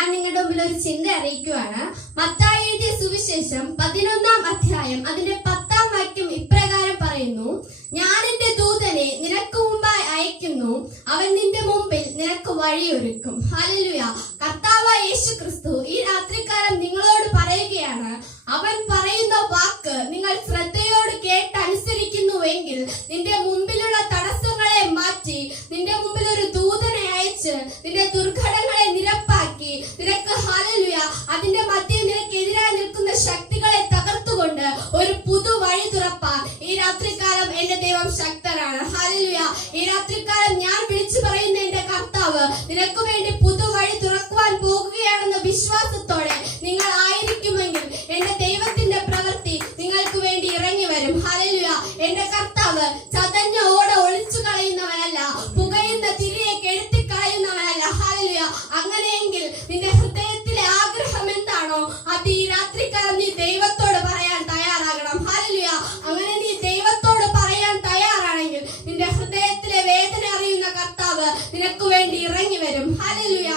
ഞാൻ നിങ്ങളുടെ മുമ്പിൽ ഒരു ചിന്ത അറിയിക്കുവാണ്. മത്തായി എഴുതിയ സുവിശേഷം 11-ാം അധ്യായം അതിന്റെ 10-ാം വാക്യം ഇപ്രകാരം പറയുന്നു: ഞാൻ എന്റെ ദൂതനെ നിനക്ക് മുമ്പായി അയക്കുന്നു, അവൻ നിന്റെ മുമ്പിൽ നിനക്ക് വഴിയൊരുക്കും. ഹല്ലേലൂയ. കർത്താവായ യേശു ക്രിസ്തു ഈ രാത്രികാലം നിങ്ങളോട് പറയുകയാണ്, അവൻ പറയുന്ന വാക്ക് നിങ്ങൾ ശ്രദ്ധയോട് കേട്ടനുസരിക്കുന്നുവെങ്കിൽ നിന്റെ മുമ്പിലുള്ള തടസ്സങ്ങളെ മാറ്റി നിന്റെ മുമ്പിൽ ഒരു ദൂതനെ അയച്ച് നിന്റെ ദുർഘടങ്ങളെ നിരപ്പാക്കി നിനക്ക് ഹല്ലേലൂയ അതിന്റെ മധ്യേ നിനക്കെതിരായി നിൽക്കുന്ന ശക്തികളെ തകർത്തുകൊണ്ട് ഒരു പുതു വഴി തുറപ്പാൻ ഈ രാത്രികാലം എന്റെ ദൈവം ശക്തനാണ്. ഹല്ലേലൂയ. ഈ രാത്രികാലം ഞാൻ വിളിച്ചു പറയുന്ന എന്റെ കർത്താവ് നിനക്ക് വേണ്ടി പുതു വഴി തുറക്കുവാൻ പോകുകയാണെന്ന വിശ്വാസത്തോടെ നിങ്ങൾ ആയിരിക്കുമെങ്കിൽ എന്റെ ദൈവത്തിന്റെ പ്രവൃത്തി നിങ്ങൾക്ക് വേണ്ടി ഇറങ്ങി വരും. ഹല്ലേലൂയ. എന്റെ കർത്താവ് ചതഞ്ഞ ഓട ഒളിച്ചു കളയുന്നവനല്ല, പുകയുന്ന തിരിയെ കെടുത്തി കളയുന്നവനല്ല. ഹല്ലേലൂയ. അങ്ങനെയെങ്കിൽ നിന്റെ ഹൃദയത്തിലെ ആഗ്രഹം എന്താണോ അത് ഈ രാത്രികാലം നീ ദൈവത്തോട് പറയാൻ തയ്യാറാകണം. ഹല്ലേലൂയ. അങ്ങനെ നീ ദൈവത്തോട് പറയാൻ തയ്യാറാണെങ്കിൽ നിന്റെ ഹൃദയത്തിലെ വേദന അറിയുന്ന കർത്താവ് നിനക്ക് വേണ്ടി ഇറങ്ങി വരും. ഹല്ലേലൂയ.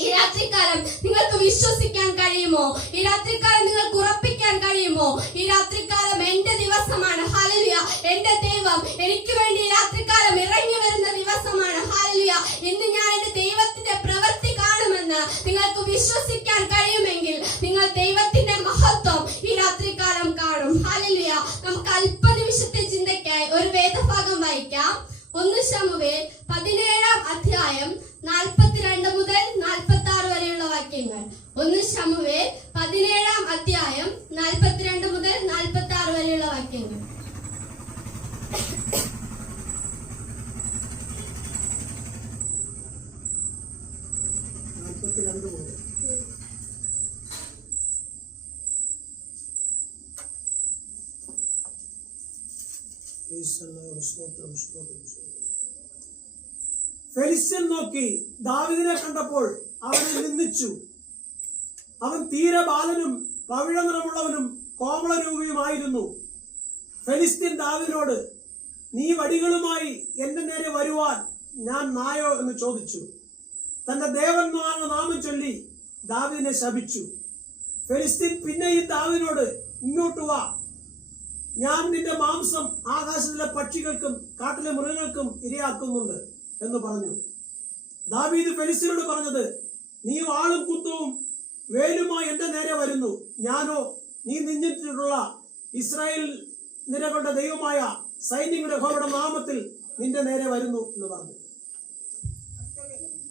ഈ രാത്രികാലം നിങ്ങൾക്ക് വിശ്വസിക്കാൻ കഴിയുമോ? ഈ രാത്രികാലം നിങ്ങൾക്ക് ഉറപ്പിക്കാൻ കഴിയുമോ? ഈ രാത്രികാലം എന്റെ ദിവസമാണ്. ഹല്ലേലൂയ. എന്റെ ദൈവം എനിക്ക് വേണ്ടി ഈ രാത്രികാലം ഇറങ്ങി വരുന്ന ദിവസമാണ്. ഹല്ലേലൂയ. ഇന്ന് ഞാൻ എന്റെ ദൈവത്തിന്റെ പ്രവൃത്തി കാണുമെന്ന് നിങ്ങൾക്ക് വിശ്വസിക്കാൻ കഴിയുമെങ്കിൽ നിങ്ങൾ ദൈവത്തിന്റെ മഹത്വം ഈ രാത്രികാലം കാണും. ഹല്ലേലൂയ. നമുക്ക് അല്പനിമിഷത്തെ ചിന്തയ്ക്കായി ഒരു വേദഭാഗം വായിക്കാം. 1 ശമൂവേൽ 17-ാം അധ്യായം 42 മുതൽ 46 വരെയുള്ള വാക്യങ്ങൾ. 1 ശമൂവേൽ 17-ാം അധ്യായം 42 മുതൽ 46 വരെയുള്ള വാക്യങ്ങൾ. ഫെലിസ്ത്യൻ നോക്കി ദാവീദിനെ കണ്ടപ്പോൾ അവനെ നിന്ദിച്ചു. അവൻ തീരെ ബാലനും പവിഴ നിറമുള്ളവനും കോമളരൂപിയുമായിരുന്നു. ഫെലിസ്ത്യൻ ദാവീദിനോട്, നീ വടികളുമായി എന്റെ നേരെ വരുവാൻ ഞാൻ നായോ എന്ന് ചോദിച്ചു. തന്റെ ദേവന്മാരുടെ നാമം ചൊല്ലി ദാവീദിനെ ശപിച്ചു. ഫെലിസ്ത്യൻ പിന്നെയും ദാവീദിനോട്, ഇങ്ങോട്ട് വാ, ഞാൻ നിന്റെ മാംസം ആകാശത്തിലെ പക്ഷികൾക്കും കാട്ടിലെ മൃഗങ്ങൾക്കും ഇരയാക്കുന്നുണ്ട് എന്ന് പറഞ്ഞു. ദാവീദ് ഫെലിസ്ത്യനോട് പറഞ്ഞത്, നീ വാളും കുന്തവും വേലുമായി എന്റെ നേരെ വരുന്നു, ഞാനോ നീ നിന്നിട്ടുള്ള ഇസ്രായേൽ നിരകളുടെ ദൈവമായ സൈന്യങ്ങളുടെ യഹോവയുടെ നാമത്തിൽ നിന്റെ നേരെ വരുന്നു എന്ന് പറഞ്ഞു.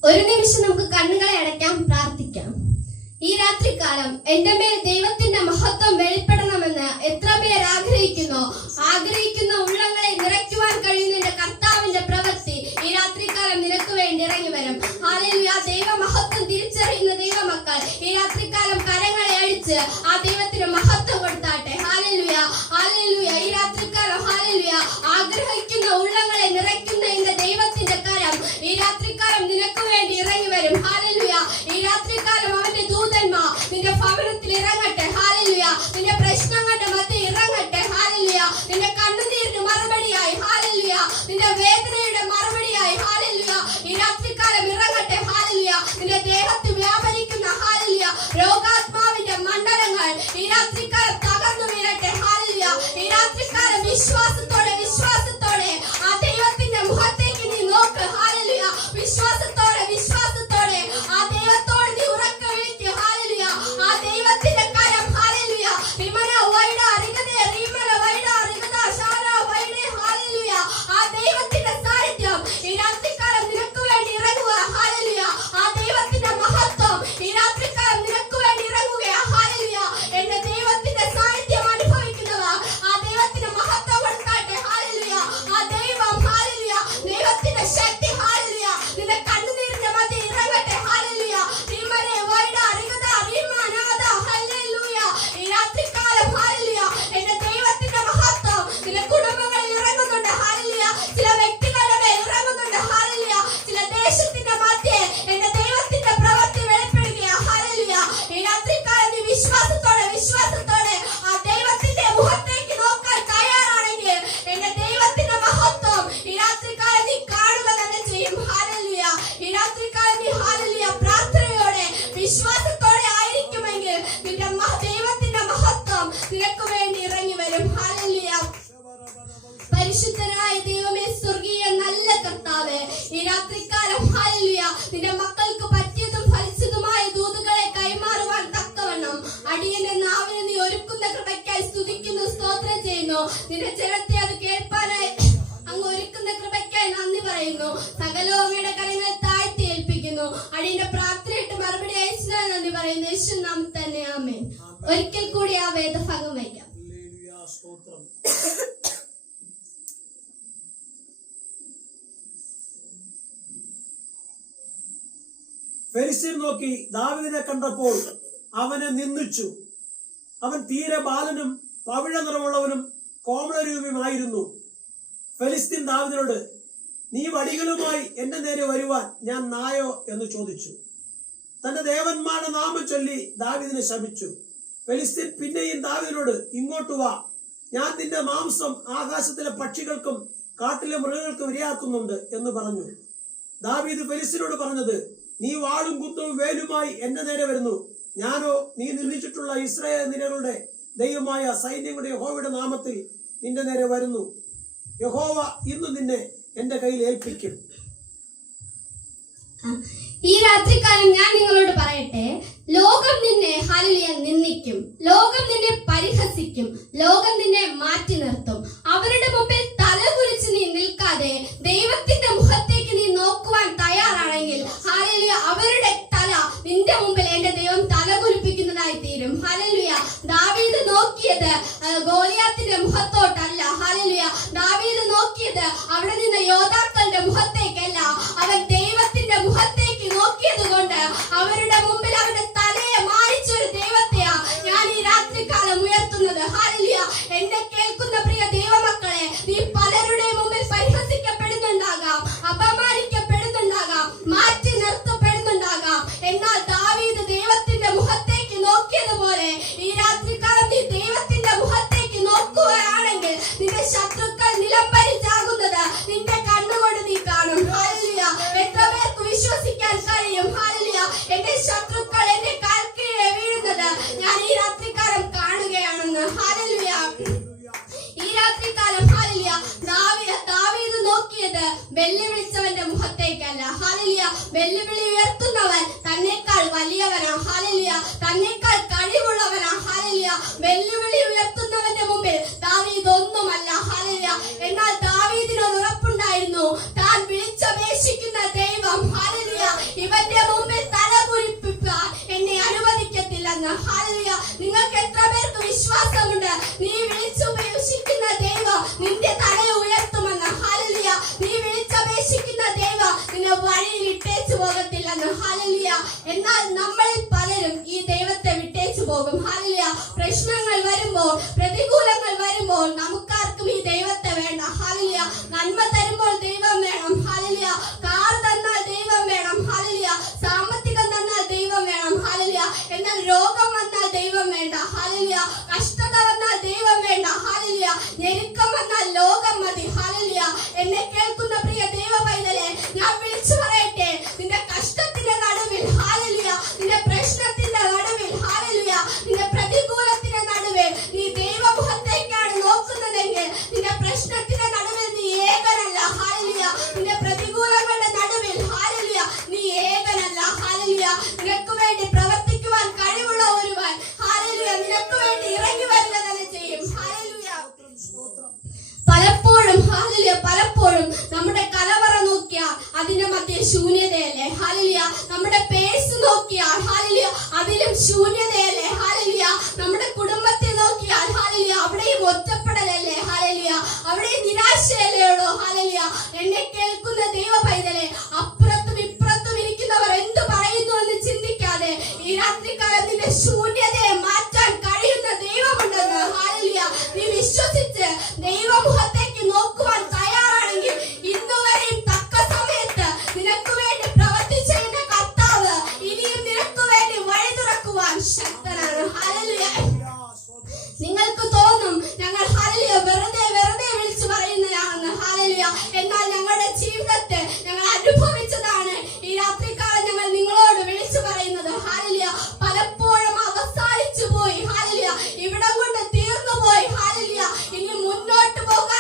ഒരു നിമിഷം നമുക്ക് കണ്ണുകളെ അടയ്ക്കാം, പ്രാർത്ഥിക്കാം. ഈ രാത്രികാലം എന്റെ മേൽ ദൈവത്തിന്റെ മഹത്വം വെളിപ്പെടണമെന്ന് എത്ര പേർ ആഗ്രഹിക്കുന്ന ഉള്ളങ്ങളെ നിറയ്ക്കുവാൻ കഴിയുന്ന എന്റെ കർത്താവിന്റെ പ്രവൃത്തി ഈ രാത്രികാലം നിനക്ക് വേണ്ടി ഇറങ്ങി വരും. ഹല്ലേലൂയ. ദൈവ മഹത്വം തിരിച്ചറിയുന്ന ദൈവമക്കൾ ഈ രാത്രികാലം കരങ്ങളെ അടിച്ച് ആ ദൈവത്തിന് മഹത്വം കൊടുത്താട്ടെ. ഹല്ലേലൂയ. ഹല്ലേലൂയ. ഈ രാത്രികാലം ഹല്ലേലൂയ ആഗ്രഹിക്കുന്ന ഉള്ളങ്ങളെ നിറയ്ക്കുന്ന എന്റെ ദൈവത്തിന്റെ കരം ഈ രാത്രികാലം നിനക്ക് വേണ്ടി ഇറങ്ങി വരും. ഹല്ലേലൂയ. ഈ രാത്രികാലം അവന്റെ ദൂതന്മാർ നിന്റെ ഭവനത്തിൽ ഇറങ്ങട്ടെ. ഹല്ലേലൂയ. നിന്റെ പ്രശ്നങ്ങളുടെ മധ്യ ഇറങ്ങട്ടെ. ഹല്ലേലൂയ. നിന്റെ കണ്ണുനീരിന് മറുപടിയായി, ഹല്ലേലൂയ, നിന്റെ വേദനയുടെ മറുപടിയായി, ഹല്ലേലൂയ, ഈ രാത്രികാലം ഇറങ്ങട്ടെ. ഹല്ലേലൂയ. നിന്റെ ദേഹത്ത് വ്യാപരിക്കുന്ന ഹല്ലേലൂയ രോഗാത്മാവിന്റെ മണ്ഡലങ്ങൾ അടിയന്റെ പ്രാർത്ഥനയായിട്ട് മറുപടി അയച്ചതിനാൽ നന്ദി പറയുന്നു. യേശു നാം തന്നെ ആമേൻ. ഒരിക്കൽ കൂടി ആ വേദഭാഗം വായിക്കാം. സ്തോത്രം. ഫെലിസ്ത്യൻ നോക്കി ദാവീദിനെ കണ്ടപ്പോൾ അവനെ നിന്ദിച്ചു. അവൻ തീരെ ബാലനും പവിഴ നിറമുള്ളവനും കോമളരൂപിയുമായിരുന്നു. ഫെലിസ്ത്യൻ ദാവീദിനോട്, നീ വടികളുമായി എന്റെ നേരെ വരുവാൻ ഞാൻ നായോ എന്ന് ചോദിച്ചു. തന്റെ ദേവന്മാരുടെ നാമം ചൊല്ലി ദാവീദിനെ ശപിച്ചു. ഫെലിസ്ത്യൻ പിന്നെയും ദാവീദിനോട്, ഇങ്ങോട്ട് വാ, ഞാൻ നിന്റെ മാംസം ആകാശത്തിലെ പക്ഷികൾക്കും കാട്ടിലെ മൃഗങ്ങൾക്കും ഇരയാക്കുന്നുണ്ട് എന്ന് പറഞ്ഞു. ദാവീദ് ഫെലിസ്ത്യനോട് പറഞ്ഞത്, നീ വാളും കുന്തവും വേലുമായി എന്റെ നേരെ വരുന്നു. ഞാനോ നീ നിന്ദിച്ചിട്ടുള്ള ഇസ്രായേൽ നിരകളുടെ ദൈവമായ സൈന്യങ്ങളുടെ യഹോവയുടെ നാമത്തിൽ നിന്റെ നേരെ വരുന്നു. യഹോവ ഇന്ന് നിന്നെ എന്റെ കയ്യിൽ ഏൽപ്പിക്കും. ഈ രാത്രികാലം ഞാൻ നിങ്ങളോട് പറയട്ടെ, ലോകം നിന്നെ ഹല്ലേലൂയ നിന്ദിക്കും, ലോകം നിന്നെ പരിഹസിക്കും, ലോകം നിന്നെ മാറ്റി നിർത്തും. അവരുടെ മുമ്പിൽ തലകുനിച്ച് നീ നിൽക്കാതെ ദൈവത്തിന്റെ മുഖത്തേക്ക് നീ നോക്കുവാൻ തയ്യാറാണെങ്കിൽ ഹല്ലേലൂയ അവരുടെ തല നിന്റെ മുമ്പിൽ എന്റെ ദൈവം തലകുനിപ്പിക്കുന്നതായി തീരും. ഹല്ലേലൂയ. ദാവീദ് നോക്കിയത് ഗോലിയാത്തിന്റെ മുഖത്തോട്ടല്ല. ഹല്ലേലൂയ. ദാവീദ് നോക്കിയത് അവിടെ നിന്ന് യോദ്ധാക്കളുടെ മുഖത്തേക്കല്ല, അവൻ ദൈവത്തിന്റെ മുഖത്തേക്ക് നോക്കിയത് കൊണ്ട് അവരുടെ മുമ്പിൽ അവരുടെ തലയെ മാനിച്ചൊരു ദൈവത്തെയാ ഞാൻ ഈ രാത്രികാലം ഉയർത്തുന്നത്. ഹല്ലേലൂയ. എന്നെ കേൾക്കുന്ന പ്രിയ ദൈവമക്കളെ, നീ പലരുടെ മുമ്പിൽ പരിഹസിക്കപ്പെടുന്നുണ്ടാകാം, അപമാനിക്കപ്പെടുന്നുണ്ടാകാം, മാറ്റി നിർത്തപ്പെടുന്നുണ്ടാകാം. എന്നാൽ ദാവീദ് ദൈവത്തിന്റെ മുഖത്തേക്ക് നോക്കിയതുപോലെ ഈ രാത്രികാലം നീ ദൈവത്തിന്റെ മുഖത്തേക്ക് നോക്കുകയാണെങ്കിൽ നിന്റെ ശത്രുക്കൾ നിലംപരിച്ചാകുന്നത് നിന്റെ കണ്ണുകൊണ്ട് നീ കാണും. ഹല്ലേലൂയ. എത്ര പേർക്ക് വിശ്വസിക്കാൻ കഴിയും? ഹല്ലേലൂയ. എന്റെ ശത്രുക്കൾ എന്റെ കാൽക്കീഴെ വീഴുന്നത് ഞാൻ ഈ രാത്രികാലം കാണുകയാണെന്ന്. ഹല്ലേലൂയ. ഈ രാത്രികാലം ഹല്ലേലൂയ ദാവീദ് നോക്കിയത് വെല്ലുവിളിച്ചവന്റെ മുഖത്തേക്കല്ല. ഹല്ലേലൂയ. വെല്ലുവിളി ഉയർത്തുന്നവൻ തന്നെക്കാൾ വലിയവനാ. ഹല്ലേലൂയ. തന്നെക്കാൾ കഴിവുള്ളവനാ. ഹല്ലേലൂയ. വെല്ലുവിളി ഉയർത്തുന്നവന്റെ മുമ്പിൽ ദാവീദ് ഒന്നുമല്ല. ഹല്ലേലൂയ. എന്നാൽ ദാവീദിനൊരു ഉറപ്പുണ്ടായിരുന്നു, താൻ വിളിച്ചപേക്ഷിക്കുന്ന ദൈവം ഹല്ലേലൂയ ഇവന്റെ മുമ്പിൽ തലകുനിപ്പിക്കാൻ എന്നെ അനുവദിക്കത്തില്ലെന്ന്. ഹല്ലേലൂയ. നിങ്ങൾക്ക് എത്ര പേർക്ക് വിശ്വാസമുണ്ട് നീ വിളിച്ചപേക്ഷിക്കുന്ന ദൈവം നിന്റെ തലയെ ഉയർത്തുമെന്ന്? ഹല്ലേലൂയ. നീ വിളിച്ചപേക്ഷിക്കുന്ന ദൈവം നിന്നെ വഴിയിൽ ഇട്ടേച്ചു പോകത്തില്ലെന്ന്. ഹല്ലേലൂയ. എന്നാൽ നമ്മളിൽ പലരും ഈ ദൈവത്തെ വിട്ടേച്ചു പോകും. ഹല്ലേലൂയ. പ്രശ്നങ്ങൾ വരുമ്പോൾ, പ്രതികൂലങ്ങൾ വരുമ്പോൾ നമുക്കാർക്കും ഈ ദൈവത്തെ വേണ്ട. ഹല്ലേലൂയ. നന്മ തരുമ്പോൾ ദൈവം വേണം. ഹല്ലേലൂയ. കാർ തന്നാൽ ദൈവം വേണം. ഹല്ലേലൂയ. സാമ്പത്തികം തന്നാൽ ദൈവം വേണം. ഹല്ലേലൂയ. എന്നാൽ രോഗം വന്നാൽ ദൈവം വേണ്ട. ഹല്ലേലൂയ. കഷ്ടത വന്നാൽ ദൈവം വേണ്ട. ഹല്ലേലൂയ. ഞെരുക്കം വന്നാൽ ലോകം മതി. ഹല്ലേലൂയ. എന്നെ കേൾക്കുന്ന പ്രിയ ദൈവ പൈതലേ, ഞാൻ വിളിച്ചു പറയട്ടെ, നിന്റെ കഷ്ടത്തിന്റെ നടുവിൽ ഹല്ലേലൂയ, നിന്റെ പ്രശ്നത്തിന്റെ നടുവിൽ ഹല്ലേലൂയ, നിന്റെ പ്രതികൂലത്തിന്റെ നടുവിൽ നീ ദൈവമുഖത്തേക്കാണ് നോക്കുന്നതെങ്കിൽ നിന്റെ പ്രശ്നത്തിന്റെ നടുവിൽ നീ ഏകനല്ല. ഹല്ലേലൂയ. നിന്റെ പ്രതികൂലങ്ങളുടെ നടുവിൽ ഹല്ലേലൂയ നീ ഏകനല്ല. ഹല്ലേലൂയ. നിനക്ക് വേണ്ടി പ്രവർത്തിക്കുവാൻ കഴിവുള്ള ഒരുവൻ ഹല്ലേലൂയ നിനക്ക് വേണ്ടി ഇറങ്ങി വരിക തന്നെ ചെയ്യും. ഹല്ലേലൂയ. പലപ്പോഴും ഹല്ലേലൂയ പലപ്പോഴും നമ്മുടെ കലവറ നോക്കിയാൽ അതിന്റെ മധ്യ ശൂന്യതയല്ലേ? ഹല്ലേലൂയ. നമ്മുടെ പേഴ്സ് നോക്കിയാൽ ഹല്ലേലൂയ അതിലും ശൂന്യതയല്ലേ? ഹല്ലേലൂയ. നമ്മുടെ കുടുംബത്തെ നോക്കിയാൽ ഹല്ലേലൂയ അവിടെയും ഒറ്റപ്പെടലല്ലേ? ഹല്ലേലൂയ. അവിടെയും നിരാശയല്ലേ ഉള്ളൂ? ഹല്ലേലൂയ. എന്നെ കേൾക്കുന്ന ദൈവ പൈതലേ, അപ്പുറത്തും ഇപ്പുറത്തും ഇരിക്കുന്നവർ എന്ത് പറയുന്നു എന്ന് ചിന്തിക്കാതെ ഈ രാത്രികാലം നിന്റെ ശൂന്യതയെ മാറ്റാൻ കഴിയുന്ന ദൈവമുണ്ടെന്ന് ഹല്ലേലൂയ നീ വിശ്വസിച്ച് ദൈവമുഖത്തേക്ക് നോക്കുവാൻ തയ്യാറാണെങ്കിൽ ഇന്നുവരെയും തക്ക സമയത്ത് നിനക്ക് വേണ്ടി പ്രവർത്തിച്ചതിന്റെ കർത്താവ് ഇനിയും നിനക്ക് വേണ്ടി വഴി തുറക്കുവാൻ ശക്തനാണ്. ഹല്ലേലൂയ. നിങ്ങൾക്ക് തോന്നും ഞങ്ങൾ ഹല്ലേലൂയ വെറുതെ വിളിച്ചു പറയുന്നതാണെന്ന്. ഹല്ലേലൂയ. എന്നാൽ ഞങ്ങളുടെ ജീവിതത്തെ ഞങ്ങൾ അനുഭവിച്ചതാണ് ഈ രാത്രികാലം ഞങ്ങൾ നിങ്ങളോട് വിളിച്ചു പറയുന്നത്. ഹല്ലേലൂയ. പലപ്പോഴും അവസാനിച്ചു പോയി. ഹല്ലേലൂയ. ഇവിടം കൊണ്ട് തീർന്നു പോയി. ഹല്ലേലൂയ. ഇനി മുന്നോട്ട് പോകാൻ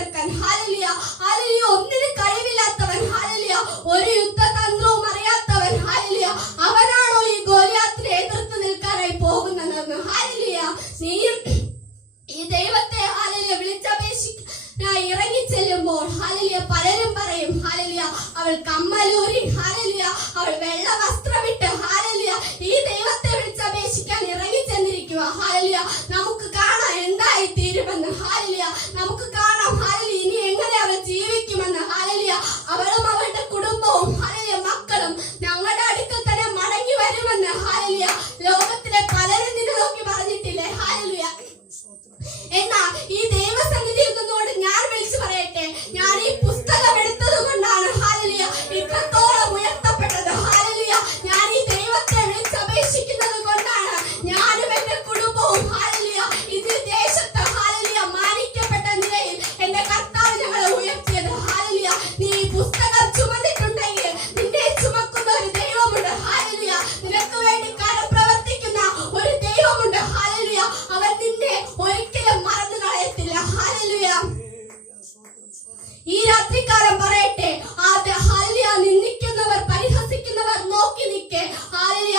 ചെറുക്കൻ, ഹല്ലേലൂയ, ഹല്ലേലൂയ, ഒന്നിനും കഴിവില്ലാത്തവൻ, ഹല്ലേലൂയ, ഒരു യുദ്ധതന്ത്രവും അറിയാത്തവൻ, ഹല്ലേലൂയ, അവനാണോ ഈ ഗോലിയാത്തിനെ എതിർത്ത് നിൽക്കാനായി പോകുന്നതെന്ന്? ഹല്ലേലൂയ, നീയും ഈ ദൈവത്തെ ഹല്ലേലൂയ വിളിച്ചപേക്ഷിക്കാനായി ഇറങ്ങി ചെല്ലുമ്പോൾ ഹല്ലേലൂയ പലരും പറയും, ഹല്ലേലൂയ, അവൾ കമ്മലൂരി, ഹല്ലേലൂയ, അവൾ വെള്ള വസ്ത്രമിട്ട്, ഹല്ലേലൂയ, ഈ ദൈവത്തെ വിളിച്ചപേക്ഷിക്കാൻ ഇറങ്ങി ചെന്നിരിക്കുക. ഹല്ലേലൂയ, നമുക്ക് കാണാം എന്തായി തീരുമെന്ന്. ഹല്ലേലൂയ, നമുക്ക് കാണാം ഹല്ലേലൂയ ഇനി എങ്ങനെ അവൾ ജീവിക്കുമെന്ന്. ഹല്ലേലൂയ, അവളും അവളുടെ കുടുംബവും, ഹല്ലേലൂയ, മക്കളും ഞങ്ങളുടെ അടുക്കൽ തന്നെ മടങ്ങി വരുമെന്ന്. ഹല്ലേലൂയ, ലോകത്തിലെ പലരും നിന്നെ നോക്കി പറഞ്ഞിട്ടില്ലേ? ഹല്ലേലൂയ, എന്നാ ഈ ദൈവസന്നിധിയിൽ നിന്നോട് ഞാൻ വിളിച്ചു പറയട്ടെ, ഞാൻ ഈ പുസ്തകം എടുത്തത് കൊണ്ടാണ് ഹല്ലേലൂയ ഇത്രത്തോളം ഉയർത്തപ്പെട്ടത്. ഹല്ലേലൂയ, ഞാൻ ഈ ദൈവത്തെ വിളിച്ചപേക്ഷിക്കുന്നത് കൊണ്ടാണ് ഞാനും എന്റെ കുടുംബവും ഹല്ലേലൂയ ഇത് ദേശത്ത് ഹല്ലേലൂയ മാനിക്കപ്പെട്ട നിലയിൽ എന്റെ കർത്താവ് ഞങ്ങളെ ഉയർത്തിയത്. ഹല്ലേലൂയ, നീ ഈ പുസ്തകം ചുമന്നിട്ടുണ്ടെങ്കിൽ നിന്നെ ചുമക്കുന്ന ഒരു ദൈവമുണ്ട്. ഹല്ലേലൂയ, നിനക്ക് വേണ്ടി കരം പ്രവർത്തിക്കുന്ന ഒരു ദൈവമുണ്ട്. ഹല്ലേലൂയ, അവൻ നിന്നെ ഒരിക്കലും മറന്നു കളയത്തില്ല. ഹല്ലേലൂയ, ഈ രാത്രികാലം പറയട്ടെ, ഹല്ലേലൂയ, നിന്ദിക്കുന്നവർ പരിഹസിക്കുന്നവർ നോക്കി നിൽക്കെ. ഹല്ലേലൂയ,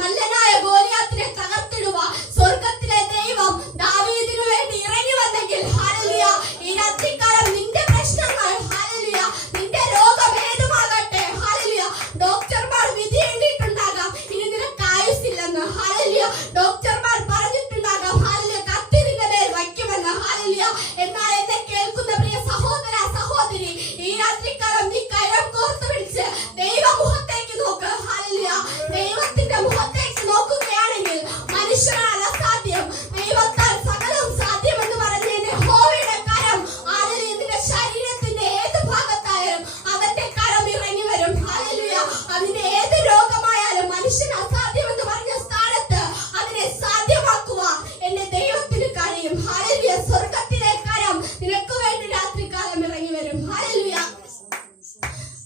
മല്ലനായ ഗോലിയാത്തിനെ തകർത്തിടുക സ്വർഗ്ഗത്തിലെ ദൈവം ദാവീദിനു വേണ്ടി ഇറങ്ങി വന്നെങ്കിൽ, ഹല്ലേലൂയ, ഈ രാത്രികാലം നിന്റെ പ്രശ്നങ്ങൾ, ഹല്ലേലൂയ, നിന്റെ രോഗം ഏതുമാകട്ടെ, ഹല്ലേലൂയ, ഡോക്ടർമാർ വിധി എഴുതിയിട്ടുണ്ടാകാം ഇനി നിനക്ക് ആയുസ്സില്ലെന്ന്. ഹല്ലേലൂയ, ഡോക്ടർമാർ പറഞ്ഞിട്ടുണ്ടാകാം ഹല്ലേലൂയ കത്തി നിന്റെ മേൽ വയ്ക്കുമെന്ന്. ഹല്ലേലൂയ, എന്നാൽ എന്നെ കേൾക്കുന്ന പ്രിയ സഹോദര സഹോദരി, ഈ രാത്രികാലം നീ കരം കോർത്ത് പിടിച്ച് ദൈവമുഖത്തേക്ക് നോക്ക്. ഹല്ലേലൂയ, ദൈവത്തിന്റെ മുഖത്തേക്ക് നോക്കുകയാണെങ്കിൽ മനുഷ്യനാൽ അസാധ്യം, ദൈവത്താൽ സകലം സാധ്യമെന്ന് പറഞ്ഞ യഹോവയുടെ കരം ഹല്ലേലൂയ നിന്റെ ശരീരത്തിന്റെ ഏത് ഭാഗത്തായാലും അവന്റെ കരം ഇറങ്ങി വരും. ഹല്ലേലൂയ, അതിന്റെ ഏത് രോഗമായാലും മനുഷ്യൻ അസാധ്യമെന്ന് പറഞ്ഞ സ്ഥാനത്ത് അതിനെ സാധ്യമാക്കുക എന്റെ ദൈവത്തിന് കഴിയും. ഹല്ലേലൂയ, സ്വർഗ്ഗത്തിലെ കരം നിനക്ക് വേണ്ടി രാത്രികാലം ഇറങ്ങി വരും. ഹല്ലേലൂയ,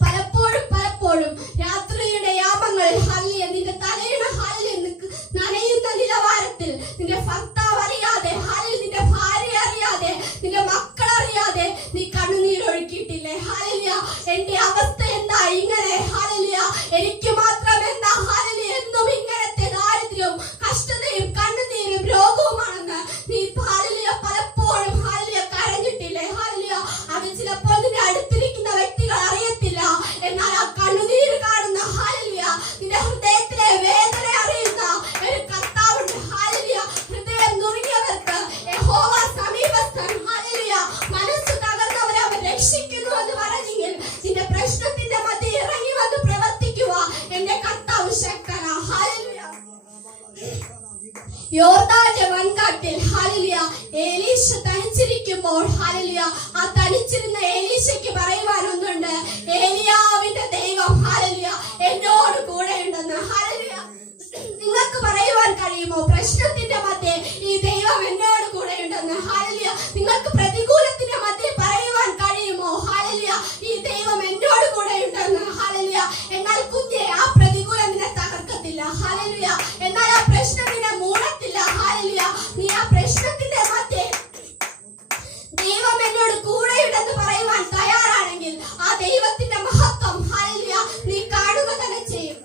പലപ്പോഴും രാത്രിയുടെ യാമങ്ങളിൽ ഹല്ലേലൂയ നിന്റെ തലയിണ ഹല്ലേലൂയ നനയുന്ന നിലവാരത്തിൽ നിന്റെ ഭർത്താവ് അറിയാതെ, ഹല്ലേലൂയ നിന്റെ ഭാര്യ അറിയാതെ, നിന്റെ മക്കൾ അറിയാതെ നീ കണ്ണുനീരൊഴുക്കിയിട്ടില്ലേ? ഹല്ലേലൂയ, എന്റെ അവസ്ഥ എന്താ ഇങ്ങനെ? ഹല്ലേലൂയ, എനിക്ക് മാത്രം എന്താ ഹല്ലേലൂയ എന്നും ഇങ്ങനത്തെ ദാരിദ്ര്യവും കഷ്ടതയും കണ്ണുനീരും രോഗവുമാണെന്ന് നീ ഹല്ലേലൂയ പലപ്പോഴും ഹല്ലേലൂയ കരഞ്ഞിട്ടില്ലേ? ഹല്ലേലൂയ, അത് ചിലപ്പോൾ നിന്റെ അടുത്തിരിക്കുന്ന വ്യക്തികൾ അറിയത്തില്ല, എന്നാൽ ആ കണ്ണുനീര് കാണുന്ന ഹല്ലേലൂയ നിന്റെ ഹൃദയത്തിലെ വേദന അറിയുന്ന ഒരു കർത്താവുണ്ട്. ഹല്ലേലൂയ, ഹൃദയം നുറുങ്ങിയവർക്ക് യഹോവ സമീപസ്ഥൻ. ഹല്ലേലൂയ, മനസ്സ് തകർന്നവരെ അവൻ രക്ഷിക്കുന്നു എന്ന് പറഞ്ഞെങ്കിൽ നിന്റെ പ്രശ്നത്തിന്റെ മധ്യ ഇറങ്ങി വന്ന് പ്രവർത്തിക്കുക എന്റെ കർത്താവ് ശക്തനാ. ഹല്ലേലൂയ, യോർദാന്റെ വൻകാട്ടിൽ ഹല്ലേലൂയ എലീശ തനിച്ചിരിക്കുമ്പോൾ ഹല്ലേലൂയ ആ തനിച്ചിരുന്ന എലീശയ്ക്ക് പറയുവാനൊന്നുണ്ട്, ഏലിയാവിന്റെ ദൈവം ഹല്ലേലൂയ എന്നോട് കൂടെയുണ്ടെന്ന്. ഹല്ലേലൂയ, നിങ്ങൾക്ക് പറയുവാൻ കഴിയുമോ പ്രശ്നത്തിന്റെ മധ്യേ ഈ ദൈവം എന്നോട് കൂടെയുണ്ടെന്ന്? ഹല്ലേലൂയ, നിങ്ങൾക്ക് പ്രതികൂലത്തിന്റെ മധ്യേ പറയുവാൻ കഴിയുമോ ഹല്ലേലൂയ ഈ ദൈവം എന്നോട് കൂടെയുണ്ടെന്ന്? ഹല്ലേലൂയ, എന്നാൽ കുഞ്ഞെ ആ പ്രതികൂലം നിന്നെ തകർക്കത്തില്ല. ഹല്ലേലൂയ, എന്നാൽ ആ പ്രശ്നം നിന്നെ മൂടത്തില്ല. ഹല്ലേലൂയ, നീ ആ പ്രശ്നത്തിന്റെ മധ്യേ ദൈവം എന്നോട് കൂടെയുണ്ടെന്ന് പറയുവാൻ തയ്യാറാണെങ്കിൽ ആ ദൈവത്തിന്റെ മഹത്വം ഹല്ലേലൂയ നീ കാണുക തന്നെ ചെയ്യും.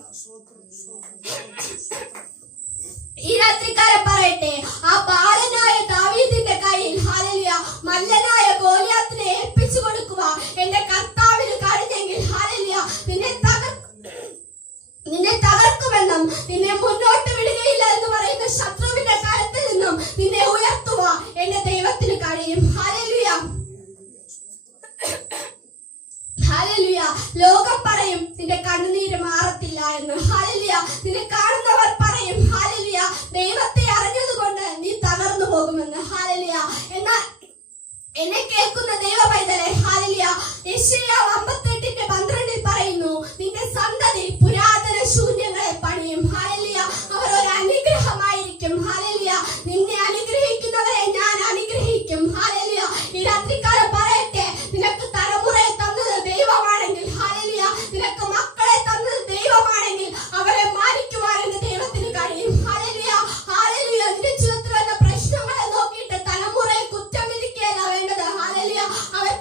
ഈ രാത്രികാലം പറയട്ടെ, ആ ബാലനായ ദാവീദിന്റെ കയ്യിൽ ഹല്ലേലൂയ മല്ലനായ ഗോലിയാത്തിനെ ഏൽപ്പിച്ചു കൊടുക്കുക എന്റെ കർത്താവിന് കഴിഞ്ഞെങ്കിൽ ഹല്ലേലൂയ നിന്നെ തകർക്കുമെന്നും നിന്നെ മുന്നോട്ട് വിടുകയില്ല എന്ന് പറയുന്ന ശത്രുവിന്റെ കരത്തിൽ നിന്നും നിന്നെ ഉയർത്തുക എന്റെ ദൈവത്തിന് കഴിയും. ഹല്ലേലൂയ, ഹല്ലേലൂയ, ലോകം പറയും നിന്റെ കണ്ണുനീര് മാറത്തില്ല എന്ന്. ഹല്ലേലൂയ, നിന്നെ കാണുന്നവർ പറയും ഹല്ലേലൂയ ദൈവത്തെ അറിഞ്ഞതുകൊണ്ട് നീ തകർന്നു പോകുമെന്ന്. ഹല്ലേലൂയ, എന്നാൽ എന്നെ കേൾക്കുന്ന ദൈവ പൈതലേ ഹല്ലേലൂയ, യെശയ്യാവ് 58:12 പറയുന്നു, നിന്റെ സന്തതി പുരാതന ശൂന്യങ്ങളെ പണിയും. ഹല്ലേലൂയ, അവർ ഒരു അനുഗ്രഹമായിരിക്കും. ഹല്ലേലൂയ, നിന്നെ അനുഗ്രഹിക്കുന്നവരെ ഞാൻ അനുഗ്രഹിക്കും. ഹല്ലേലൂയ, ഈ രാത്രികാലം പറയട്ടെ, നിനക്ക് തലമുറയെ തന്നത് ദൈവമാണെങ്കിൽ, ഹല്ലേലൂയ നിനക്ക് മക്കളെ തന്നത് ദൈവമാണെങ്കിൽ അവരെ മാനിക്കുവാൻ എന്റെ ദൈവത്തിന് കഴിയും. ഹല്ലേലൂയ, ഹല്ലേലൂയ, നിന്റെ ജീവിതത്തിൽ വന്ന പ്രശ്നങ്ങളെ നോക്കിയിട്ട് തലമുറയെ കുറ്റം വിധിക്കുകയല്ല വേണ്ടത്. ഹല്ലേലൂയ, അവൻ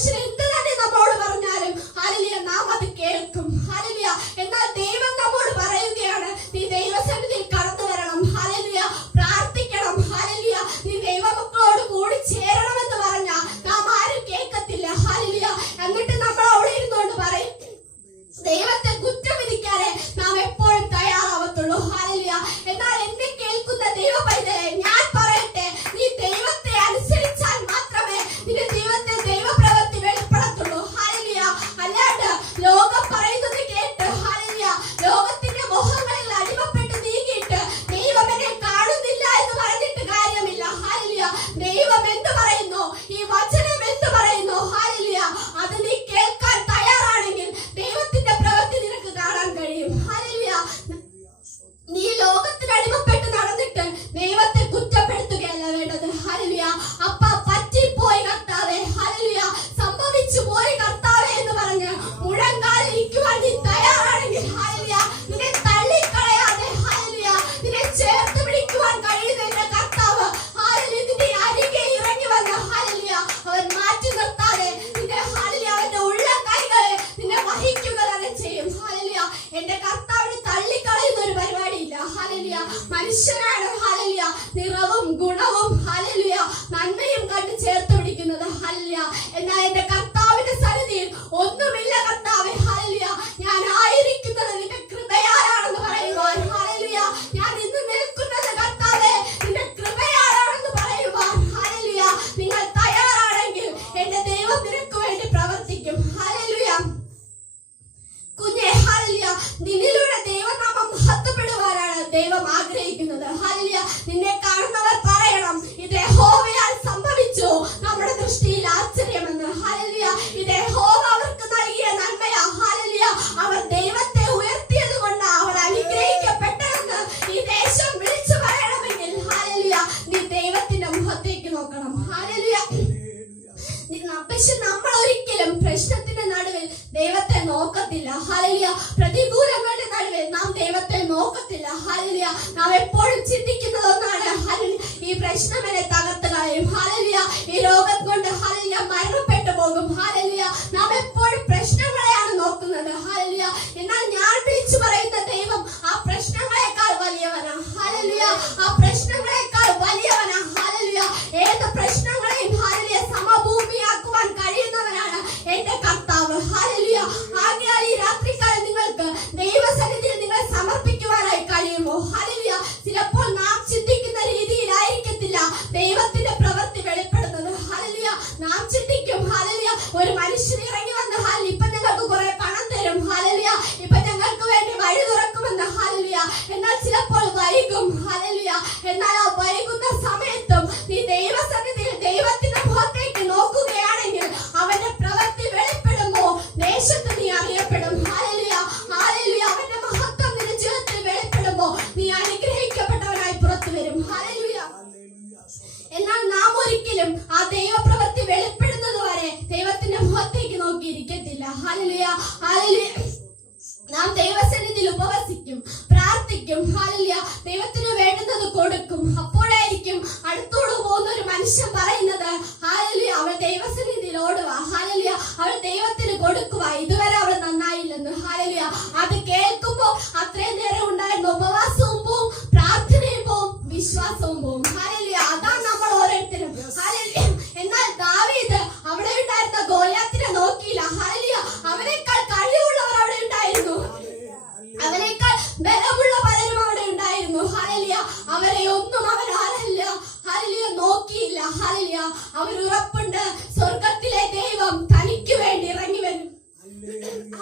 മനുഷ്യൻ എന്ത് തന്നെ നമ്മോട് പറഞ്ഞാലും ഹല്ലേലൂയ നാം അത് കേൾക്കും. ഹല്ലേലൂയ. എന്നാൽ ദൈവം നമ്മോട് പറയുകയാണ്, നീ ദൈവസന്നിധിയിൽ കടന്നു വരണം, ഹല്ലേലൂയ, പ്രാർത്ഥിക്കണം, ഹല്ലേലൂയ, നീ ദൈവമക്കളോട് കൂടി ചേരണമെന്ന് പറഞ്ഞാൽ നാം ആരും കേൾക്കത്തില്ല. ഹല്ലേലൂയ. എന്നിട്ട് നമ്മൾ അവിടെ ഇരുന്നുകൊണ്ട് പറയും, ദൈവത്തെ കുറ്റം വിധിക്കാതെ നാം എപ്പോഴും തയ്യാറാവത്തുള്ളൂ. ഹല്ലേലൂയ. എന്നാൽ എന്നെ കേൾക്കുന്ന ദൈവ പൈതലേ, ഞാൻ പറയട്ടെ, നീ ദൈവത്തെ അനുസരിച്ചാൽ മാത്രമേ നിന്റെ ജീവിതത്തിൽ ദൈവപ്രവൃത്തി വെളിപ്പെടത്തുള്ളൂ. ഹല്ലേലൂയ. അല്ലാണ്ട് ലോകം പറയുന്നത് കേട്ട്, ഹല്ലേലൂയ, ലോകത്തിന്റെ മോഹങ്ങളിൽ അടിമപ്പെട്ട് നീങ്ങിയിട്ട് ദൈവം എന്നെ കാണുന്നില്ല എന്ന് പറഞ്ഞിട്ട് കാര്യമില്ല. ഹല്ലേലൂയ. ദൈവം എന്ത് പറയുന്നു, ഈ വചനം എന്ത് പറയുന്നു, ഹല്ലേലൂയ, അത് നീ കേൾക്കാൻ തയ്യാറാണെങ്കിൽ ദൈവത്തിന്റെ പ്രവൃത്തി നിനക്ക് കാണാൻ കഴിയും. ഹല്ലേലൂയ. നീ ലോകത്തിന് അടിമപ്പെട്ട് നടന്നിട്ട് ദൈവത്തെ കുറ്റപ്പെടുത്തുകയല്ല വേണ്ടത്. ഹല്ലേലൂയ. അപ്പ പറ്റിപ്പോയി കർത്താവേ, ഹല്ലേലൂയ, സംഭവിച്ചു പോയി കർത്താവേ എന്ന് പറഞ്ഞ് മുഴങ്കാലിൽ ഇരിക്കുവാൻ നീ തയ്യാറാണെങ്കിൽ, ഹല്ലേലൂയ, നിന്നെ തള്ളിക്കളയാതെ, ഹല്ലേലൂയ, നിന്നെ ചേർത്ത് പിടിക്കുവാൻ കഴിയുന്ന എന്റെ കർത്താവ്, ഹല്ലേലൂയ, നിന്റെ അരികെ ഇറങ്ങി വന്ന്, ഹല്ലേലൂയ, അവൻ മാറ്റി നിർത്താതെ നിന്റെ, ഹല്ലേലൂയ, അവന്റെ ഉള്ള കൈകളെ നിന്നെ വഹിക്കുക തന്നെ ചെയ്യും. ഹല്ലേലൂയ. എന്റെ കർത്താവിനെ തള്ളിക്കളയുന്ന ഒരു പരിപാടിയില്ല. ഹല്ലേലൂയ. മനുഷ്യനാണ്, ഹല്ലേലൂയ, നിറവും ഗുണവും, ഹല്ലേലൂയ, നന്മയും കണ്ട് ചേർത്ത് പിടിക്കുന്നത്. ഹല്ലേലൂയ. എന്നാൽ എന്റെ കർത്താവിന്റെ സന്നിധിയിൽ ഒന്നുമില്ല കർത്താവേ, ഹല്ലേലൂയ, ഞാൻ ആയിരിക്കുന്നത് നിന്റെ കൃപയാലാണെന്ന് പറയുവാൻ, ഹല്ലേലൂയ, ഞാൻ ഇന്ന് നിൽക്കുന്നത് കർത്താവേ നിന്റെ കൃപയാലാണെന്ന് പറയുവാൻ, ഹല്ലേലൂയ, നിങ്ങൾ തയ്യാറാണെങ്കിൽ എന്റെ ദൈവം നിനക്ക് വേണ്ടി പ്രവർത്തിക്കും. ഹല്ലേലൂയ. കുഞ്ഞേ, ഹല്ലേലൂയ, നിന്നിലൂടെ ദൈവനാമം മഹത്വപ്പെടുവാനാണ് ദൈവം ആഗ്രഹിക്കുന്നത്. ഹല്ലേലൂയ. നിന്നെ കാണുന്നവർ പറയണം, ഇത് യഹോവയാൽ സംഭവിച്ചു, നമ്മുടെ ദൃഷ്ടിയിൽ ആശ്ചര്യമെന്ന്. ഹല്ലേലൂയ. ഇത് യഹോവ അവർക്ക് നൽകിയ നന്മയാ. ഹല്ലേലൂയ. അവർ ദൈവത്തെ ഉയർത്തിയത് കൊണ്ട് അവർ അനുഗ്രഹിക്കപ്പെട്ടെന്ന് ഈ ദേശം വിളിച്ചു പറയണമെങ്കിൽ, ഹല്ലേലൂയ, നീ ദൈവത്തിന്റെ മുഖത്തേക്ക് നോക്കണം. ഹല്ലേലൂയ. പക്ഷെ നമ്മൾ ഒരിക്കലും പ്രശ്നത്തിന്റെ നടുവിൽ ദൈവത്തെ നോക്കത്തില്ല. ഹല്ലേലൂയ. പ്രതികൂലങ്ങളുടെ നടുവിൽ നാം ദൈവത്തെ നോക്കത്തില്ല. ഹല്ലേലൂയ. നാം എപ്പോഴും ചിന്തിക്കുന്നത് ഒന്നാണ്, ഹല്ലേലൂയ, ഈ പ്രശ്നം എന്നെ തകർത്ത് കളയും, ഹല്ലേലൂയ, ഈ രോഗം കൊണ്ട്, ഹല്ലേലൂയ, മരണപ്പെട്ടു പോകും. ഹല്ലേലൂയ. നാം എപ്പോഴും പ്രശ്നങ്ങളെയാണ് നോക്കുന്നത്. ഹല്ലേലൂയ. എന്നാൽ ഞാൻ വിളിച്ചു പറയുന്ന ദൈവം ആ പ്രശ്നങ്ങളെക്കാൾ വലിയവനാ. ഹല്ലേലൂയ. ആ പ്രശ്നങ്ങളെക്കാൾ വലിയവനാ. ഹല്ലേലൂയ. ഏത് പ്രശ്നങ്ങളെയും, ഹല്ലേലൂയ, സമഭൂമിയാക്കുവാൻ കഴിയുന്നവനാണ് എന്റെ കർത്താവ്. ഹല്ലേലൂയ. ആകയാൽ ഈ രാത്രികാലം നിങ്ങൾക്ക് ദൈവസന്നിധിയിൽ നിങ്ങൾ സമർപ്പിക്കുവാനായി കഴിയുമോ? ഹല്ലേലൂയ. ചിലപ്പോൾ നാം ചിന്തിക്കുന്ന രീതിയിലായിരിക്കത്തില്ല ദൈവത്തിന്റെ പ്രവൃത്തി വെളിപ്പെടുന്നത്. ഹല്ലേലൂയ. നാം ചിന്തിക്കും, ഹല്ലേലൂയ, ഒരു മനുഷ്യൻ ഇറങ്ങി വന്ന്, ഹല്ലേലൂയ, ഇപ്പൊ ഞങ്ങൾക്ക് കുറെ പണം തരും, ഹല്ലേലൂയ, ഇപ്പൊ ഞങ്ങൾക്ക് വേണ്ടി വഴി തുറക്കുമെന്ന്, ഹല്ലേലൂയ. എന്നാൽ ചിലപ്പോൾ വൈകും. ഹല്ലേലൂയ. എന്നാൽ ആ വൈകുന്ന സമയത്തും നീ ദൈവസന്നിധിയിൽ ദൈവത്തിന്റെ മുഖത്തേക്ക് നോക്കുകയാണെങ്കിൽ അവന്റെ പ്രവൃത്തി വെളിപ്പെടുമ്പോ ദേശത്ത് നീ അറിയപ്പെടും. ഹല്ലേലൂയ. ഹല്ലേലൂയ. അവന്റെ മഹത്വം നിന്റെ ജീവിതത്തിൽ വെളിപ്പെടുമ്പോ നീ അനുഗ്രഹിക്കപ്പെട്ടവനായി പുറത്തു വരും. ഹല്ലേലൂയ. എന്നാൽ നാം ഒരിക്കലും ആ ദൈവപ്രവൃത്തി വെളിപ്പെടുന്നത് വരെ ദൈവത്തിന്റെ മുഖത്തേക്ക് നോക്കിയിരിക്കത്തില്ല. ഹല്ലേലൂയ. ഹല്ലേലൂയ. നാം ദൈവസന്നിധിയിൽ ഉപവസിക്കും, പ്രാർത്ഥിക്കും. ഹല്ലേലൂയ. ദൈവത്തിന് വേണ്ടുന്നത് കൊടുക്കും. അപ്പോഴായിരിക്കും അടുത്തോട് പോകുന്ന ഒരു മനുഷ്യൻ പറയുന്നത്, ഹല്ലേലൂയ, അവൾ ദൈവസന്നിധിയിൽ ഓടുക, ഹല്ലേലൂയ, അവൾ ദൈവത്തിന് കൊടുക്കുക, ഇതുവരെ അവൾ നന്നായില്ലെന്ന്. ഹല്ലേലൂയ. അത് കേൾക്കുമ്പോ അത്രയും നേരം ഉണ്ടായിരുന്ന ഉപവാസവും പോവും, പ്രാർത്ഥനയും പോവും, വിശ്വാസവും പോവും. ഹല്ലേലൂയ. അതാണ് നമ്മൾ ഓരോരുത്തരും. ഹല്ലേലൂയ. എന്നാൽ ദാവീദ് അവിടെ ഉണ്ടായിരുന്ന ഗോലിയാത്തിനെ നോക്കിയില്ല. ഹല്ലേലൂയ. അവനേക്കാൾ കഴിവുള്ളവർ അവിടെ ഉണ്ടായിരുന്നു, അവനേക്കാൾ ബലമുള്ള പലരും അവിടെ ഉണ്ടായിരുന്നു. ഹല്ലേലൂയ. അവരെ ഒന്നും അവൻ ആരല്ല, ഹല്ലേലൂയ, നോക്കിയില്ല. ഹല്ലേലൂയ. അവർ ഉറപ്പുണ്ട്, സ്വർഗത്തിലെ ദൈവം തനിക്ക് വേണ്ടി ഇറങ്ങി വരും.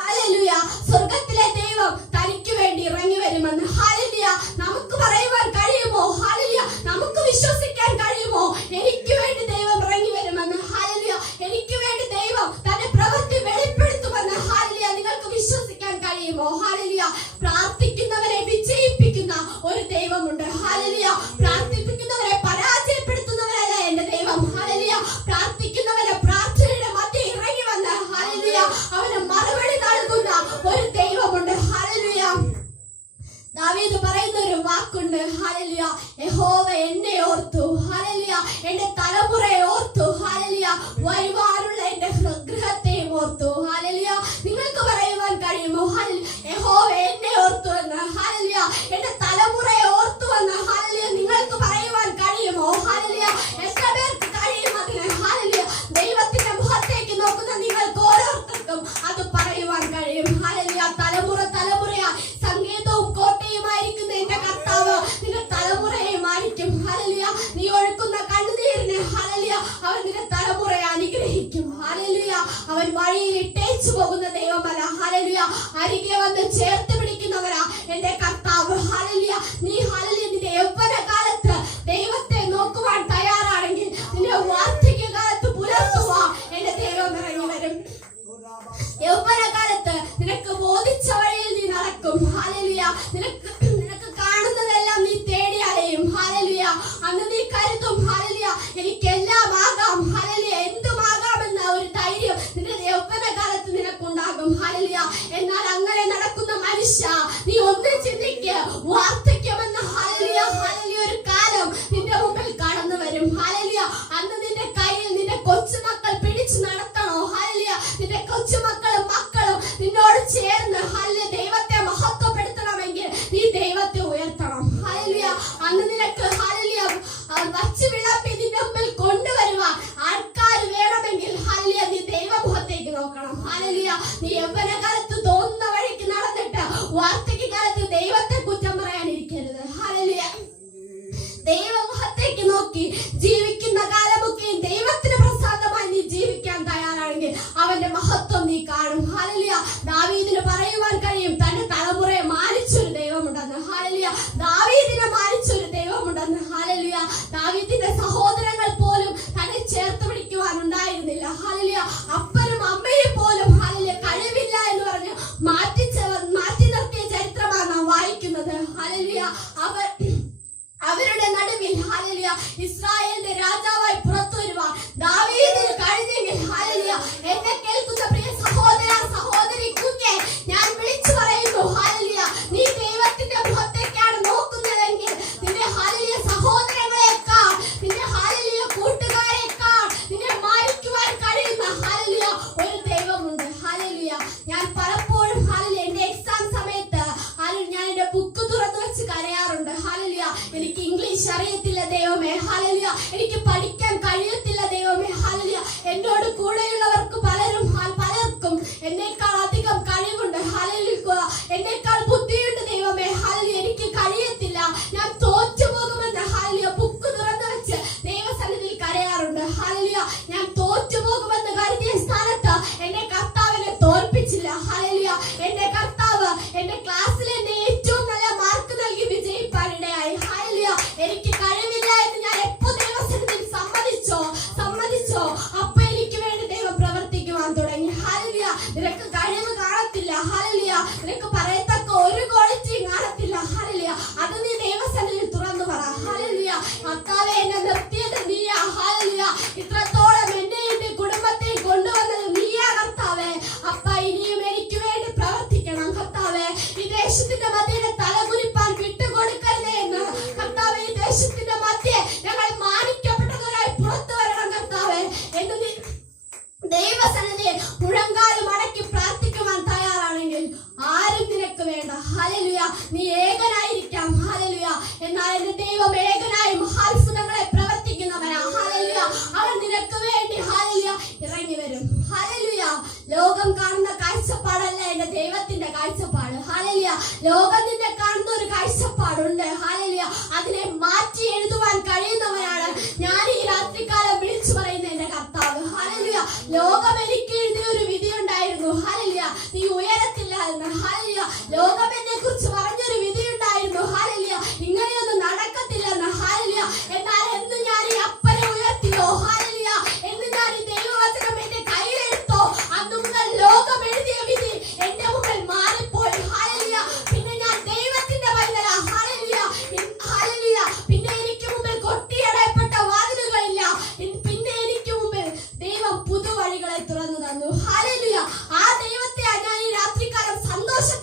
ഹല്ലേലൂയ. സ്വർഗത്തിലെ ദൈവം തനിക്ക് വേണ്ടി ഇറങ്ങി വരുമെന്ന്. ഹല്ലേലൂയ. നമുക്ക് പറയുവാൻ കഴിയുമോ? ഹല്ലേലൂയ. നമുക്ക് വിശ്വസിക്കാൻ കഴിയുമോ? എനിക്ക് വേണ്ടി ദൈവം ഇറങ്ങി വരുമെന്ന്. ഹല്ലേലൂയ. എനിക്ക് വേണ്ടി ദൈവം തന്റെ പ്രവൃത്തി വെളിപ്പെടുത്തുമെന്ന്. ഹല്ലേലൂയ. നിങ്ങൾക്ക് വിശ്വസിക്കാൻ കഴിയുമോ? ഹല്ലേലൂയ. പ്രാർത്ഥിക്കുന്നവരെ വിജയിപ്പിക്കുന്ന ഒരു ദൈവമുണ്ട്. ഹല്ലേലൂയ. പ്രാർത്ഥിപ്പിക്കുന്നവരെ പരാജയപ്പെടുത്തുന്നവരല്ല എന്റെ ദൈവം. ഹല്ലേലൂയ. പ്രാർത്ഥിക്കുന്നവരെ പ്രാർത്ഥനയുടെ മധ്യ ഇറങ്ങി വന്ന്, ഹല്ലേലൂയ, അവന് മറുപടി നൽകുന്ന ഒരു ദൈവമുണ്ട്. ഹല്ലേലൂയ. ദാവീദ് പറയുന്ന ഒരു വാക്കുണ്ട്, ഹല്ലേലൂയ, യഹോവ എന്നെ ഓർത്തു, ഹല്ലേലൂയ, എന്റെ തലമുറയെ ഓർത്തു, ഹല്ലേലൂയ, വരുവാനുള്ള എന്റെ പോകുന്ന ദൈവമല്ല. ഹല്ലേലൂയ. അരികെ വന്ന് ചേർത്ത് പിടിക്കുന്നവരാ എന്റെ കർത്താവ്. ഹല്ലേലൂയ. നീ ഹല്ലേലൂയ നിന്റെ യൗവനകാലത്ത് ദൈവത്തെ നോക്കുവാൻ തയ്യാറാണെങ്കിൽ നിന്റെ വാർദ്ധക്യകാലത്ത് പുലർത്തുവാൻ എന്റെ ദൈവം ഇറങ്ങി വരും. യൗവനകാലത്ത് നിനക്ക് ബോധിച്ച വഴിയിൽ നീ നടക്കും. ഹല്ലേലൂയ. നിനക്ക് കാണുന്നതെല്ലാം നീ തേടി അലയും. ഹല്ലേലൂയ. അന്ന് നീ കരുതും ഹല്ലേലൂയ എനിക്കെല്ലാം ആകാം. ഹല്ലേലൂയ. എന്തുമാകാമെന്ന ഒരു ധൈര്യം നിന്റെ യൗവനകാലത്ത് നിനക്കുണ്ടാകും. ഹല്ലേലൂയ. എന്നാൽ അങ്ങനെ നടക്കുന്ന മനുഷ്യ നീ ഒന്ന് ചിന്തിക്ക്, വാർദ്ധക്യമെന്ന ഹല്ലേലൂയ ഹല്ലേലൂയ ഒരു കാലം നിന്റെ മുമ്പിൽ കടന്നു വരും. ഹല്ലേലൂയ. അന്ന് നിന്റെ കയ്യിൽ നിന്റെ കൊച്ചുമക്കൾ പിടിച്ചു നടത്തണോ? ഹല്ലേലൂയ. നിന്റെ കൊച്ചുമക്കളും മക്കളും നിന്നോട് ചേർന്ന് ഹല്ലേലൂയ ദൈവത്തെ മഹത്വപ്പെടുത്തണമെങ്കിൽ നീ ദൈവത്തെ ഉയർത്തണം. ഹല്ലേലൂയ. അന്ന് നിനക്ക് ഹല്ലേലൂയ വച്ചു വിളമ്പി നിന്റെ മുമ്പിൽ കൊണ്ടുവരുവാൻ ആൾക്കാർ വേണമെങ്കിൽ ഹല്ലേലൂയ നീ ദൈവമുഖത്തേക്ക് നോക്കണം. ഹല്ലേലൂയ. നീ യൗവനകാലത്ത് തോന്നുന്ന വഴിക്ക് നടന്നിട്ട് വാർദ്ധക്യകാലത്ത് ദൈവത്തെ കുറ്റം പറയാനിരിക്കരുത്. ഹല്ലേലൂയ. ദൈവമുഖത്തേക്ക് നോക്കി ജീവിക്കുന്ന കാലമൊക്കെ ദൈവത്തിന് പ്രസാദമായി നീ ജീവിക്കാൻ തയ്യാറാണെങ്കിൽ അവന്റെ മഹത്വം നീ കാണും. ഹല്ലേലൂയ. ദാവീദിന് പറയുവാൻ കഴിയും തന്റെ തലമുറയെ മാനിച്ചൊരു ദൈവമുണ്ടെന്ന്. ഹല്ലേലൂയ. ദാവീദിനെ മാനിച്ചൊരു ദൈവമുണ്ടെന്ന്. ഹല്ലേലൂയ. ദാവീദിന്റെ സഹോദരങ്ങൾ പോലും തന്നെ ചേർത്ത് പിടിക്കുവാൻ ഉണ്ടായിരുന്നില്ല. ഹല്ലേലൂയ. അപ്പനും അമ്മയും പോലും ഹല്ലേലൂയ കഴിവില്ല എന്ന് പറഞ്ഞ് മാറ്റി നിർത്തിയ ചരിത്രമാണ് നാം വായിക്കുന്നത്. ഹല്ലേലൂയ. അവരുടെ നടുവിൽ ഹല്ലേലൂയ ഇസ്രായേലിന്റെ രാജാവായി പുറത്തു വരുവാൻ ദാവീദിന് കഴിഞ്ഞെങ്കിൽ ഹല്ലേലൂയ എന്നെ കേൾക്കുന്ന പ്രിയ സഹോദര സഹോദരി കുഞ്ഞെ ഞാൻ വിളിച്ചു പറയുന്നു ഹല്ലേലൂയ നീ ദൈവത്തിന്റെ മുഖത്തേക്കാണ് നോക്കുന്നതെങ്കിൽ നിന്റെ ഹല്ലേലൂയ സഹോദരങ്ങളെക്കാൾ നിന്റെ ഹല്ലേലൂയ കൂട്ടുകാരെക്കാൾ നിന്നെ മാനിക്കുവാൻ കഴിയുന്ന ഹല്ലേലൂയ ഒരു ദൈവമുണ്ട്. ഹല്ലേലൂയ. ഞാൻ പലപ്പോഴും ഹല്ലേലൂയ എന്റെ എക്സാം സമയത്ത് ഹല്ലേലൂയ ഞാൻ എന്റെ ബുക്ക് തുറന്നു വെച്ച് കരയാറുണ്ട്. ഹല്ലേലൂയ എനിക്ക് ഇംഗ്ലീഷ് അറിയത്തില്ല ദൈവമേ. ഹല്ലേലൂയ എനിക്ക് പഠിക്കാൻ കഴിയത്തില്ല ദൈവമേ. ഹല്ലേലൂയ എന്നോട് കൂടെയുള്ളവർക്ക് പലർക്കും എന്നേക്കാൾ അധികം കഴിവുണ്ട്. ഹല്ലേലൂയ എന്നേക്കാൾ ബുദ്ധിയുണ്ട് ദൈവമേ. ഹല്ലേലൂയ എനിക്ക് കഴിയത്തില്ല, ഞാൻ തോറ്റുപോകുമെന്ന് ഹല്ലേലൂയ ബുക്ക് തുറന്നു വെച്ച് ദൈവസന്നിധിയിൽ കരയാറുണ്ട്. ഹല്ലേലൂയ ഞാൻ തോറ്റുപോകുമെന്ന് കരുതിയ സ്ഥാനത്ത് എന്റെ കർത്താവിനെ തോൽപ്പിച്ചില്ല. ഹല്ലേലൂയ എന്റെ കർത്താവ് എന്റെ ക്ലാസ്സിൽ എന്നെ ഏറ്റവും നല്ല മാർക്ക് നൽകി വിജയിപ്പാൻ ഇടയായി. ഹല്ലേലൂയ എനിക്ക് കഴിവില്ല എന്ന് ഞാൻ എപ്പോ ദൈവസന്നിധിയിൽ സമ്മതിച്ചോ അപ്പൊ എനിക്ക് വേണ്ടി ദൈവം പ്രവർത്തിക്കുവാൻ തുടങ്ങി. ഹല്ലേലൂയ നിനക്ക് കഴിവ് കാണത്തില്ല. ഹല്ലേലൂയ നിനക്ക് പറയത്തക്ക ഒരു ക്വാളിറ്റിയും കാണത്തില്ല. ഹല്ലേലൂയ അത് നീ ദൈവസന്നിധിയിൽ തുറന്നു പറ. ഹല്ലേലൂയ കർത്താവേ എന്നെ നിർത്തിയത് നീയാ. ഹല്ലേലൂയ ഇത്രത്തോളം എന്നെയും എന്റെ കുടുംബത്തെയും കൊണ്ടുവന്നത് നീയാ കർത്താവേ. അപ്പ ഇനിയും എനിക്ക് വേണ്ടി പ്രവർത്തിക്കണം കർത്താവേ. ഈ ദേശത്തിന്റെ മധ്യേ തലകുനിപ്പാൻ വിട്ടുകൊടുക്കരുതേ എന്ന് കർത്താവേ. ഈ ദേശത്തിന്റെ മധ്യേ ഞങ്ങൾ മാനിക്കപ്പെട്ടവരായി പുറത്തു വരണം കർത്താവേ എന്ന് നീ ദൈവസന്നിധിയിൽ മുഴങ്കാല് മടക്കി പ്രാർത്ഥിക്കുവാൻ തയ്യാറാണെങ്കിൽ ആരും നിനക്ക് വേണ്ട. ഹല്ലേലൂയ നീ ഏകനായിരിക്കാം. ഹല്ലേലൂയ എന്നാൽ എന്റെ ദൈവം ഏകനായി മഹാത്ഭുതങ്ങളെ പ്രവർത്തിക്കുന്നവനാ. ഹല്ലേലൂയ അവൻ നിനക്ക് വേണ്ടി ഹല്ലേലൂയ ഇറങ്ങി വരും. ഹല്ലേലൂയ ലോകം കാണുന്ന കാഴ്ചപ്പാടല്ല എന്റെ ദൈവത്തിന്റെ കാഴ്ചപ്പാട്. ഹല്ലേലൂയ ലോകം നിന്നെ കാണുന്ന ഒരു കാഴ്ചപ്പാടുണ്ട്. ഹല്ലേലൂയ അതിനെ മാറ്റി എഴുതുവാൻ കഴിയുന്നവനാണ് ഞാൻ ഈ രാത്രികാലം വിളിച്ചു പറയുന്ന എന്റെ കർത്താവ്. ഹല്ലേലൂയ ലോകം എനിക്ക് എഴുതിയ ഒരു വിധി ഉണ്ടായിരുന്നു. ഹല്ലേലൂയ നീ ഉയരത്തില്ല എന്ന്. ഹല്ലേലൂയ ലോകം എന്നെ കുറിച്ച് പറഞ്ഞൊരു വിധി ഉണ്ടായിരുന്നു. ഹല്ലേലൂയ ഇങ്ങനെയൊന്നും നടക്കത്തില്ലെന്ന്. ഹല്ലേലൂയ എന്നാൽ എന്ന് ഞാൻ ഈ അപ്പനെ ഉയർത്തിയോ ഹല്ലേലൂയ എന്ന് ഞാൻ ഈ ദൈവവചനം എന്റെ കയ്യിലെടുത്തോ അന്ന് മുതൽ ലോകം എഴുതിയ വിധി എന്റെ മുമ്പിൽ മാറിപ്പോയി. ഹല്ലേലൂയ പിന്നെ ഞാൻ ദൈവത്തിന്റെ പൈതലാ. ഹല്ലേലൂയ ഹല്ലേലൂയ പിന്നെ എനിക്ക് മുമ്പിൽ കൊട്ടിയടയപ്പെട്ട വാതിലുകളില്ല. പിന്നെ എനിക്ക് മുമ്പിൽ ദൈവം പുതുവഴികളെ തുറന്നു തന്നു. ഹല്ലേലൂയ ആ ദൈവത്തെ ഞാൻ ഈ രാത്രികാലം സന്തോഷം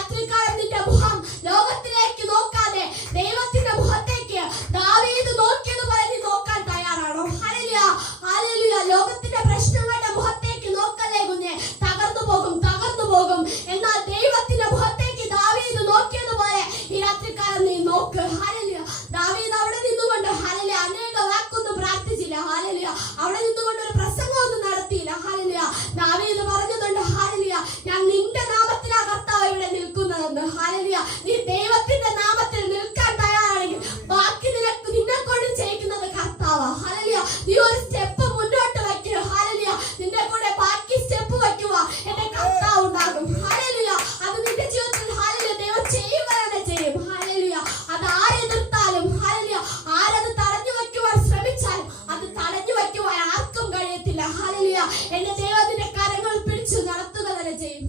രാത്രികാലം നിന്റെ മുഖം ലോകത്തിലേക്ക് നോക്കാതെ ദൈവത്തിന്റെ മുഖത്തേക്ക് ദാവീദ് നോക്കിയതുപോലെ നീ നോക്കാൻ തയ്യാറാണോ? Hallelujah, hallelujah. ലോകത്തിന്റെ പ്രശ്നങ്ങളുടെ മുഖത്തേക്ക് നോക്കല്ലേ കുഞ്ഞെ, തകർന്നു പോകും, തകർന്നു പോകും. എന്നാൽ ദൈവത്തിന്റെ മുഖത്തേക്ക് ദാവീദ് നോക്കിയതുപോലെ ഈ രാത്രികാലം നീ നോക്ക്. ഹല്ലേലൂയ. ദാവീദ് അവിടെ നിന്നുകൊണ്ട് ഹല്ലേലൂയ അനേക വാക്കൊന്നും പ്രാർത്ഥിച്ചില്ല. ഹല്ലേലൂയ. അവിടെ നിന്നുകൊണ്ട് ഒരു പ്രസംഗമൊന്നും നടത്തിയില്ല. ഹല്ലേലൂയ. ദാവീദ് പറഞ്ഞതുണ്ട് ഹല്ലേലൂയ, ഞാൻ നിന്റെ നാമത്തിലാ കർത്താവ് ഇവിടെ നിൽക്കുന്നതെന്ന്. ഹല്ലേലൂയ. നീ ദൈവത്തിന്റെ നാമത്തിൽ നിൽക്കാൻ തയ്യാറാണെങ്കിൽ ബാക്കി നിന്നെ കൊണ്ട് ചെയ്യിക്കുന്നത് കർത്താവാ. ഹല്ലേലൂയ. നീ ഒരു സ്റ്റെപ്പ് മുന്നോട്ട് വയ്ക്കുക. ഹല്ലേലൂയ. നിന്റെ കൂടെ ബാക്കി സ്റ്റെപ്പ് വയ്ക്കുക, എന്റെ കർത്താവ് ഉണ്ടാകും. ഹല്ലേലൂയ. അത് നിന്റെ ജീവിതത്തിൽ ഹല്ലേലൂയ ദൈവം ചെയ്യുക തന്നെ ചെയ്യും. ഹല്ലേലൂയ. അത് ആരെതിർത്താലും ഹല്ലേലൂയ, ആരത് തടഞ്ഞു വയ്ക്കുവാൻ ശ്രമിച്ചാലും അത് തടഞ്ഞു വയ്ക്കുവാൻ ആർക്കും കഴിയത്തില്ല. ഹല്ലേലൂയ. എന്റെ ദൈവത്തിന്റെ കരങ്ങൾ പിടിച്ചു നടത്തുക തന്നെ ചെയ്യും.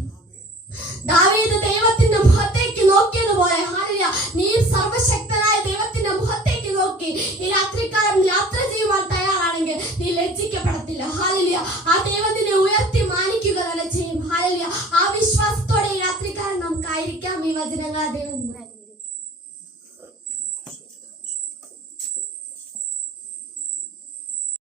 ദാവീദ് ദൈവത്തിന്റെ മുഖത്തേക്ക് നോക്കിയതുപോലെ ഹല്ലേലൂയ നീ സർവശക്തനായ ദൈവത്തിന്റെ മുഖത്തേക്ക് നോക്കി ഈ രാത്രികാലം യാത്ര ചെയ്യുവാൻ തയ്യാറാണെങ്കിൽ നീ ലജ്ജിക്കപ്പെടത്തില്ല. ഹല്ലേലൂയ. ആ ദൈവത്തിനെ ഉയർത്തി മാനിക്കുക തന്നെ ചെയ്യും. ഹല്ലേലൂയ. ആ വിശ്വാസത്തോടെ ഈ രാത്രികാലം നമുക്കായിരിക്കാം ഈ വചനങ്ങൾ ദൈവം